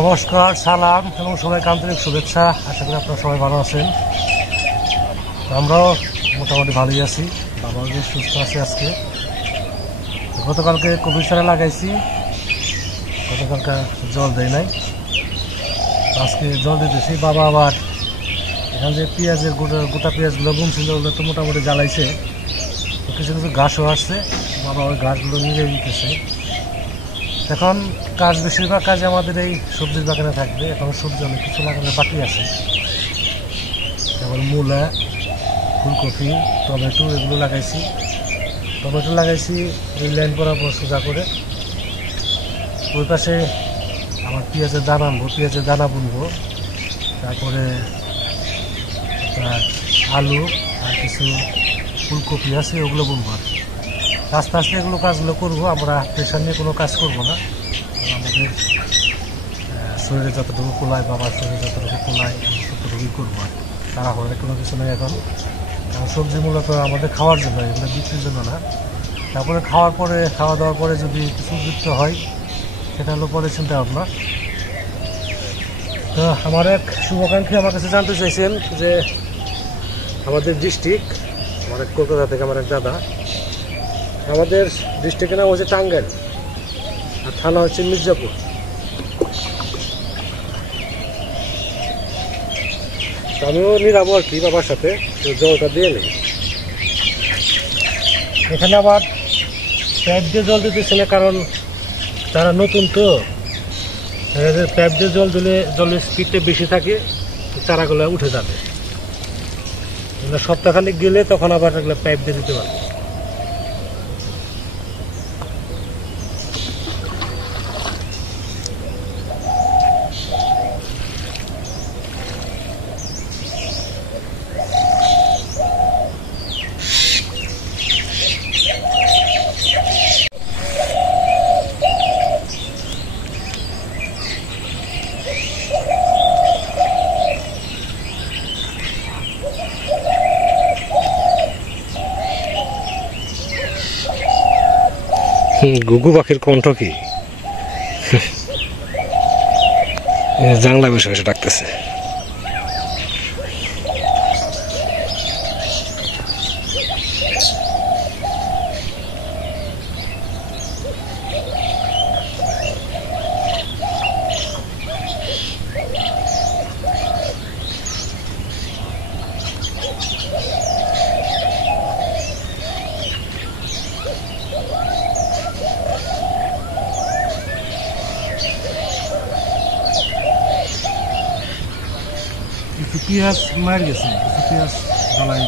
নমস্কার, সালাম এবং সবাইকে আন্তরিক শুভেচ্ছা। আশা করি আপনারা সবাই ভালো আছেন। আমরাও মোটামুটি ভালোই আছি, বাবাও বেশ সুস্থ আছে। আজকে গতকালকে কপি চারা লাগাইছি, গতকালকে জল দেয় নাই, আজকে জল দিতেছি। বাবা আবার এখান যে পেঁয়াজের গোটা পেঁয়াজগুলো বুনছিল ওগুলো তো মোটামুটি জ্বালাইছে, তো কিছু কিছু ঘাসও আসছে, বাবা ওই ঘাসগুলো নিয়ে দিতেছে। এখন কাজ, বেশিরভাগ কাজ আমাদের এই সবজির বাগানে থাকবে। এখন সবজি অনেক কিছু লাগানোর বাকি আছে, যেমন মূলা, ফুলকপি, টমেটো এগুলো লাগাইছি। টমেটো লাগাইছি এই লাইন বরাবর সোজা করে। ওই পাশে আমার পেঁয়াজের দানা আনবো, পেঁয়াজের দানা বুনবো, তারপরে আলু আর কিছু ফুলকপি আছে ওগুলো বুনবো। আস্তে আস্তে এগুলো কাজগুলো করবো। আমরা প্রেশার নিয়ে কোনো কাজ করবো না, আমাদের শরীরে যতটুকু কোলায়, বাবার শরীরে যতটুকু কোলায় ততটুকুই করবো। আর তাড়াহুড়োর কোনো কিছু নেই এখন। সবজি মূলত আমাদের খাওয়ার জন্য, এগুলো বিক্রির জন্য না। তারপরে খাওয়া দাওয়ার পরে যদি কিছু যুক্ত হয় সেটা হলো পরে চিন্তা ভাবনা। তো আমার এক শুভাকাঙ্ক্ষী আমার কাছে জানতে চাইছেন যে আমাদের ডিস্ট্রিক্ট, আমার এক কলকাতা থেকে আমার এক দাদা, আমাদের ডিস্ট্রিক্টের নাম হচ্ছে টাঙ্গাইল আর থানা হচ্ছে মির্জাপুর। আমিও নিরাবো আর কি বাবার সাথে, জলটা দিয়ে নেই। এখানে আবার পাইপ দিয়ে জল দিতেছে না, কারণ তারা নতুন তো, পাইপ দিয়ে জল দিলে জলের স্পিডটা বেশি থাকে, চারাগুলো উঠে যাবে। সপ্তাহখানিক গেলে তখন আবার পাইপ দিয়ে দিতে পারবে। গুগু পাখির কণ্ঠ কি জানলা বসে বসে ডাকতেছে। পেঁয়াজ মার গেছে, পেঁয়াজ জ্বলাই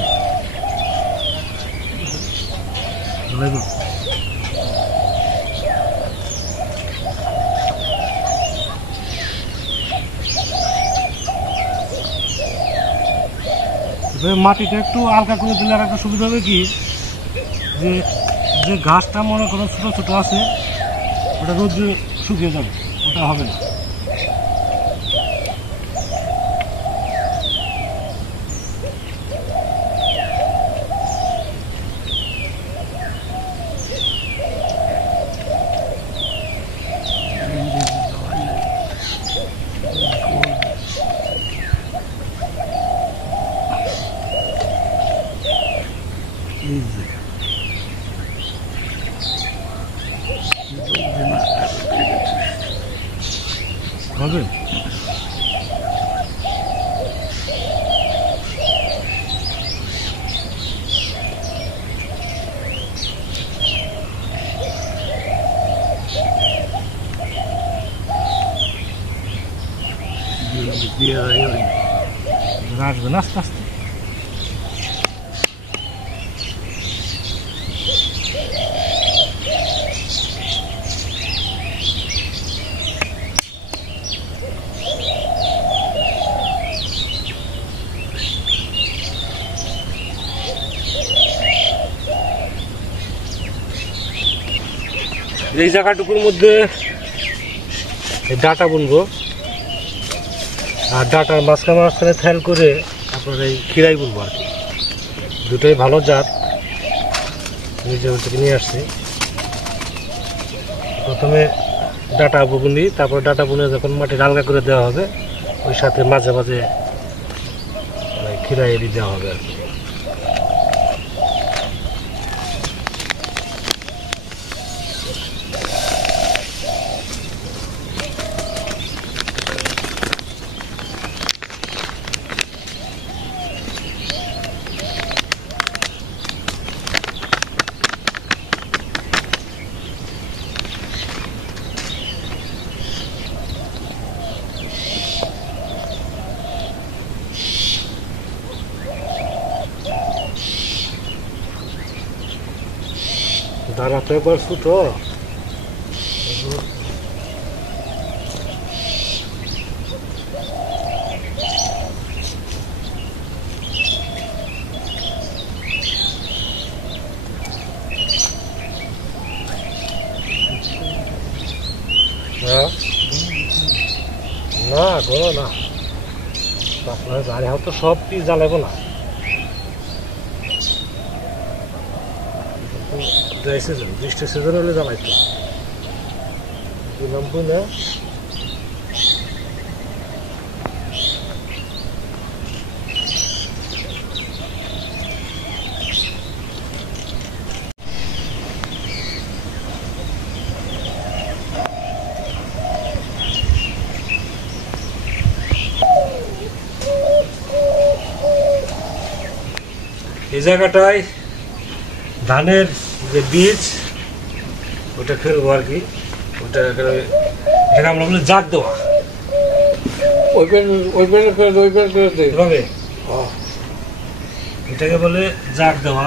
মাটিটা একটু হালকা করে দিলে আর একটা সুবিধা হবে কি, যে ঘাসটা মনে করো ছোট ছোট আছে ওটা রোদ্রে শুকিয়ে যাবে, ওটা হবে না। হবে রাখবে না আস্তে আস্তে। এই জায়গাটুকুর মধ্যে ডাটা বুনবো, আর ডাটার মাঝখানে ফেল করে আপনার এই খিরাই বুনবো আর কি। দুটোই ভালো জাত, নিজে থেকে নিয়ে আসছি। প্রথমে ডাটা বুনি, তারপর ডাটা বুনে যখন মাটি হালকা করে দেওয়া হবে ওই সাথে মাঝে মাঝে খিরা এড়ি দেওয়া হবে আর কি। দানা তো একবার ছোটো, না গো না আপনার গাড়ি হয়তো সব পিস জ্বালাবো না, সিজন বৃষ্টির সিজন হলে জ্বালাইতো দিলাম বুঝলে। এই জায়গাটায় ধানের যে বীজ ওটা ফেলবো আর কি, ওটা এটাকে আমরা বলি জাগ দেওয়া, এভাবে এটাকে বলে জাগ দেওয়া।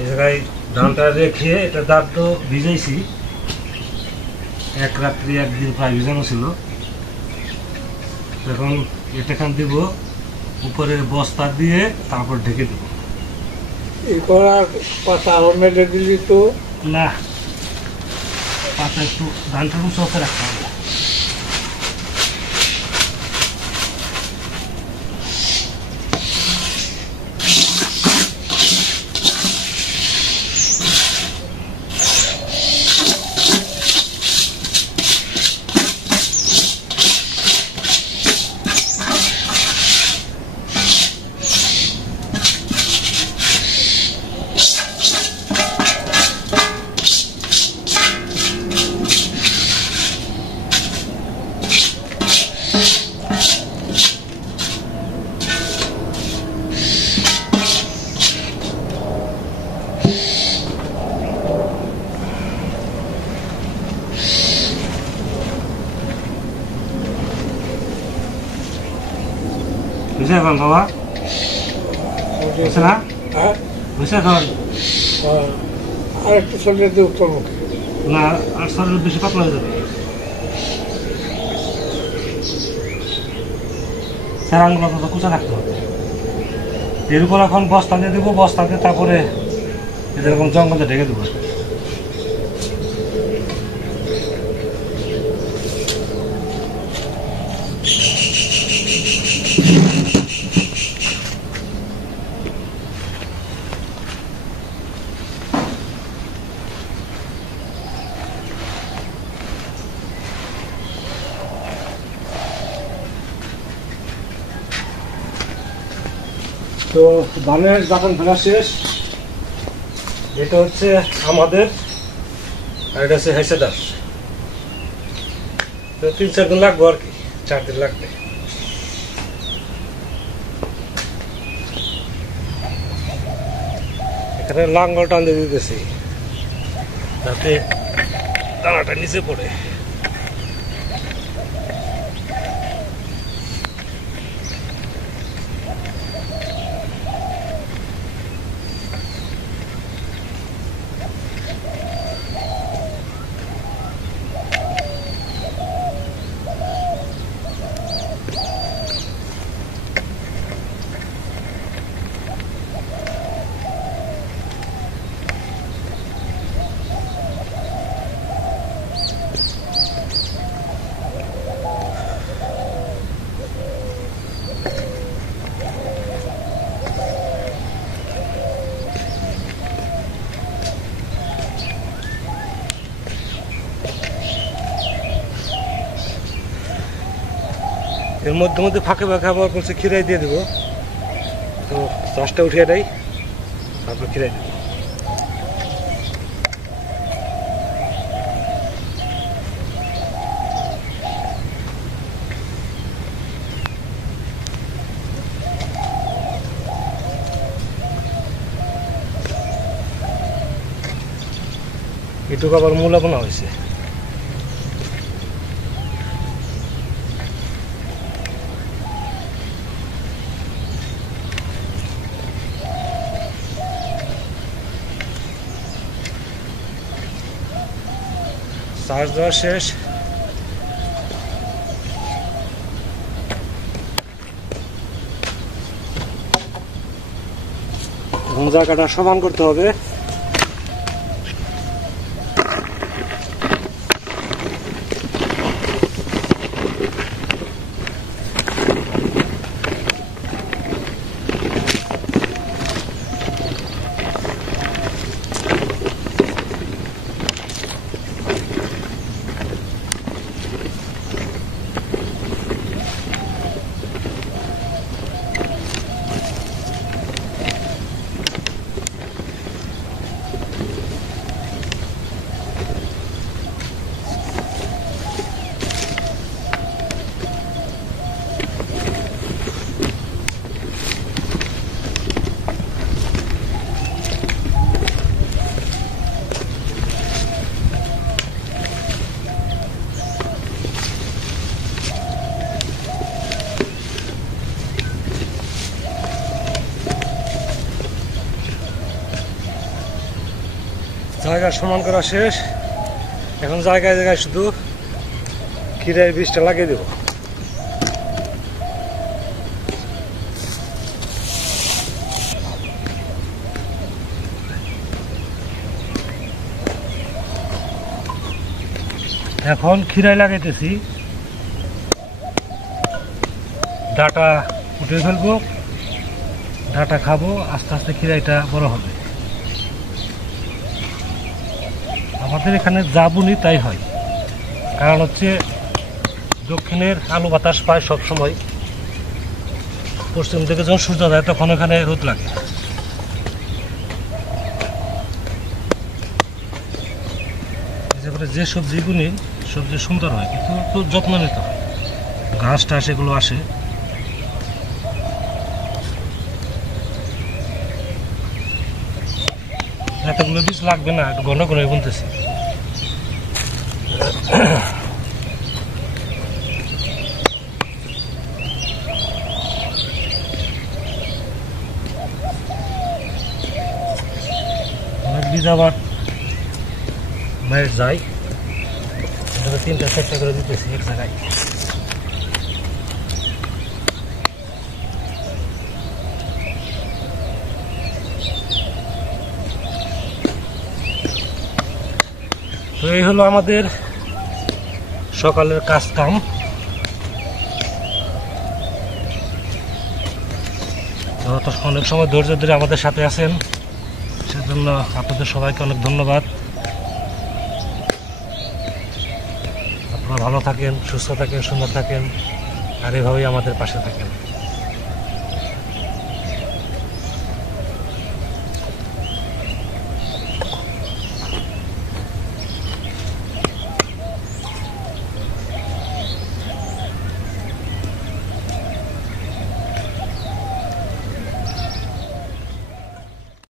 এই জায়গায় ধানটা রেখে এটা দাঁত তো ভিজাইছি, এক রাত্রি একদিন প্রায় ভিজানো ছিল। এখন এটা খান দিব উপরে বস্তা দিয়ে, তারপর ঢেকে দেবো। পাতা মেটে দিলি তো না, পাতা একটু ধানটা চোখে রাখতে হবে। বুঝে এখন বাবা বুঝছে না, বুঝছে এখন আর একটু চলে দিয়ে উত্তর মুখে না, আর শরীর বেশি পাতলা হয়ে যাবে। স্যারানগুলো তো কুচা রাখতে হবে। এর উপর এখন বস্তা দিয়ে দেবো, বস্তা দিয়ে তারপরে এরকম জঙ্গলে ঢেকে দেবো। তো ধানের যখন ফেলা শেষ, এটা হচ্ছে আমাদের, আর এটা হচ্ছে হাইসা দাস। তো 3-4 দিন লাগবো আর কি, 4 দিন লাগবে। এখানে লাঙ্গল টান দিয়ে দিতেছি যাতে দানাটা নিচে পড়ে। এর মধ্যে মধ্যে ফাঁকে ফাঁকে আবার বলছে খিরাই দিয়ে দেবো, তো চাষটা উঠিয়ে দেয়, তারপর খিরাই দেবো। এটুকু আবার মূলা বোনা হয়েছে। চাষ দেওয়া শেষ। জায়গাটা সমান করতে হবে। জায়গা সমান করা শেষ। এখন জায়গায় জায়গায় শুধু খিরার বীজটা লাগিয়ে দেব। এখন খিরাই লাগাইতেছি, ডাটা উঠে ফেলবো, ডাটা খাবো, আস্তে আস্তে খিরাইটা বড় হবে। আমাদের এখানে যা বুনি তাই হয়, কারণ হচ্ছে দক্ষিণের আলো বাতাস পায় সব সময়, পশ্চিম দিকে যখন সূর্য যায় তখন এখানে রোদ লাগে। যে সবজি বুনি সবজি সুন্দর হয়, কিন্তু তো যত্ন নিতে হয়, ঘাস টাস এগুলো আসে। এতগুলো বীজ লাগবে না, একটু ঘন ঘন বুনতেছি। অনেক বীজ আবার মায়ের যাই, 3-4টা করে দিতেছি এক জায়গায়। তো এই হলো আমাদের সকালের কাজ কাম। অনেক সময় ধৈর্য ধরে আমাদের সাথে আছেন, সেজন্য আপনাদের সবাইকে অনেক ধন্যবাদ। আপনারা ভালো থাকেন, সুস্থ থাকেন, সুন্দর থাকেন, আর এভাবেই আমাদের পাশে থাকেন।